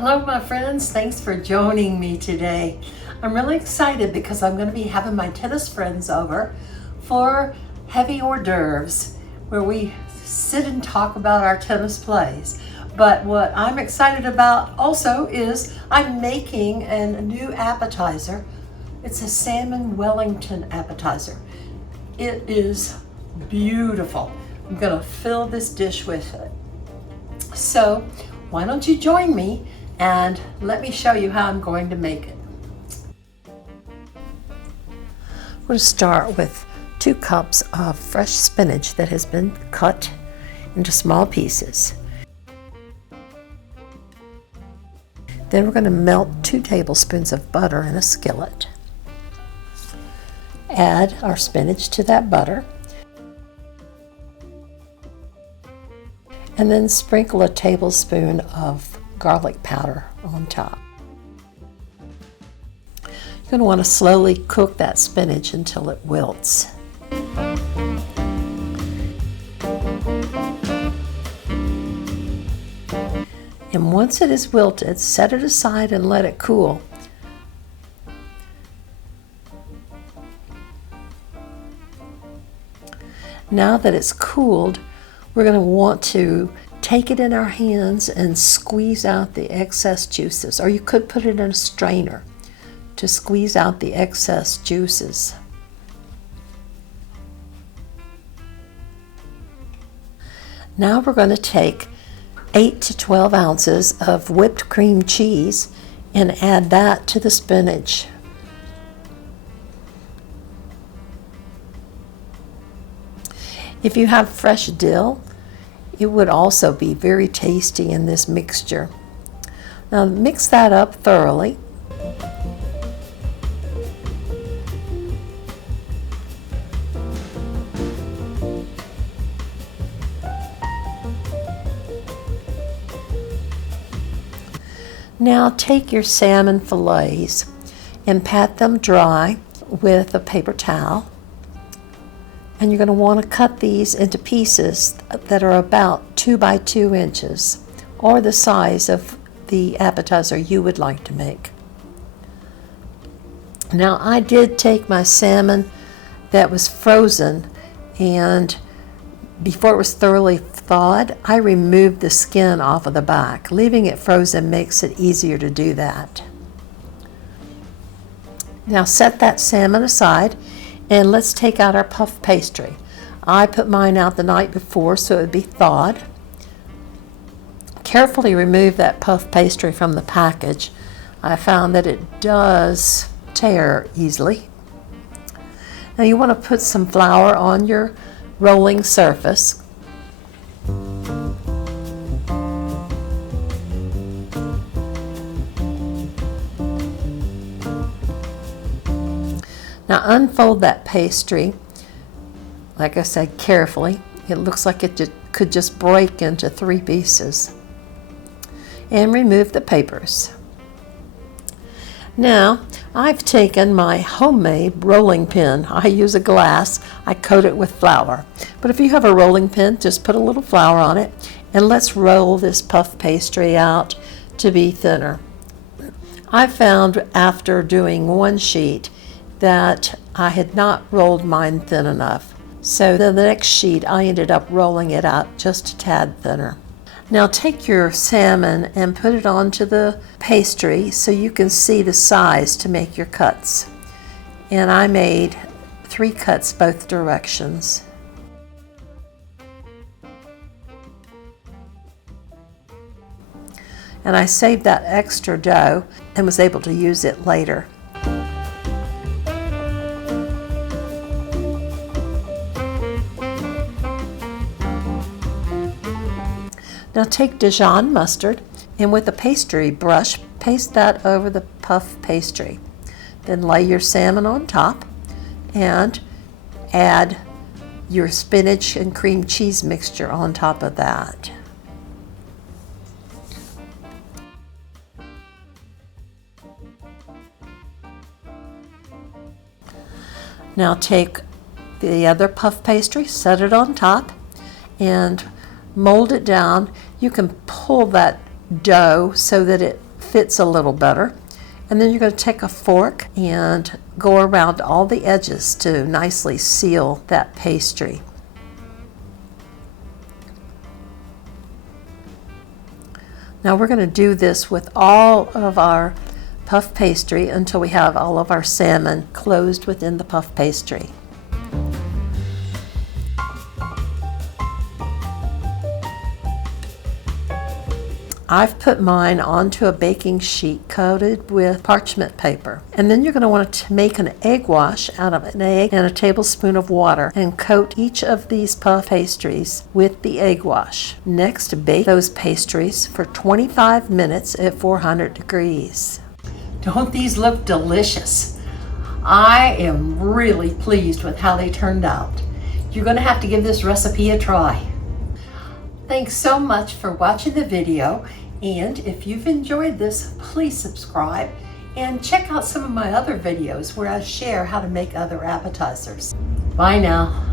Hello my friends, thanks for joining me today. I'm really excited because I'm going to be having my tennis friends over for heavy hors d'oeuvres where we sit and talk about our tennis plays. But what I'm excited about also is I'm making a new appetizer. It's a Salmon Wellington Appetizer. It is beautiful. I'm going to fill this dish with it. So why don't you join me and let me show you how I'm going to make it. We're going to start with 2 cups of fresh spinach that has been cut into small pieces. Then we're going to melt 2 tablespoons of butter in a skillet. Add our spinach to that butter. And then sprinkle a tablespoon of garlic powder on top. You're going to want to slowly cook that spinach until it wilts. And once it is wilted, set it aside and let it cool. Now that it's cooled, we're going to want to take it in our hands and squeeze out the excess juices, or you could put it in a strainer to squeeze out the excess juices. Now we're going to take 8 to 12 ounces of whipped cream cheese and add that to the spinach. If you have fresh dill, it would also be very tasty in this mixture. Now mix that up thoroughly. Now take your salmon fillets and pat them dry with a paper towel. And you're going to want to cut these into pieces that are about 2 by 2 inches, or the size of the appetizer you would like to make. Now I did take my salmon that was frozen, and before it was thoroughly thawed, I removed the skin off of the back. Leaving it frozen makes it easier to do that. Now set that salmon aside. And let's take out our puff pastry. I put mine out the night before so it would be thawed. Carefully remove that puff pastry from the package. I found that it does tear easily. Now you want to put some flour on your rolling surface. Now unfold that pastry, like I said, carefully. It looks like it could just break into 3 pieces. And remove the papers. Now, I've taken my homemade rolling pin. I use a glass. I coat it with flour. But if you have a rolling pin, just put a little flour on it. And let's roll this puff pastry out to be thinner. I found after doing 1 sheet that I had not rolled mine thin enough. So the next sheet I ended up rolling it out just a tad thinner. Now take your salmon and put it onto the pastry so you can see the size to make your cuts. And I made 3 cuts both directions. And I saved that extra dough and was able to use it later. Now take Dijon mustard and with a pastry brush, paste that over the puff pastry. Then lay your salmon on top and add your spinach and cream cheese mixture on top of that. Now take the other puff pastry, set it on top, and mold it down. You can pull that dough so that it fits a little better. And then you're going to take a fork and go around all the edges to nicely seal that pastry. Now we're going to do this with all of our puff pastry until we have all of our salmon closed within the puff pastry. I've put mine onto a baking sheet coated with parchment paper. And then you're going to want to make an egg wash out of an egg and a tablespoon of water and coat each of these puff pastries with the egg wash. Next, bake those pastries for 25 minutes at 400 degrees. Don't these look delicious? I am really pleased with how they turned out. You're going to have to give this recipe a try. Thanks so much for watching the video, and if you've enjoyed this, please subscribe and check out some of my other videos where I share how to make other appetizers. Bye now.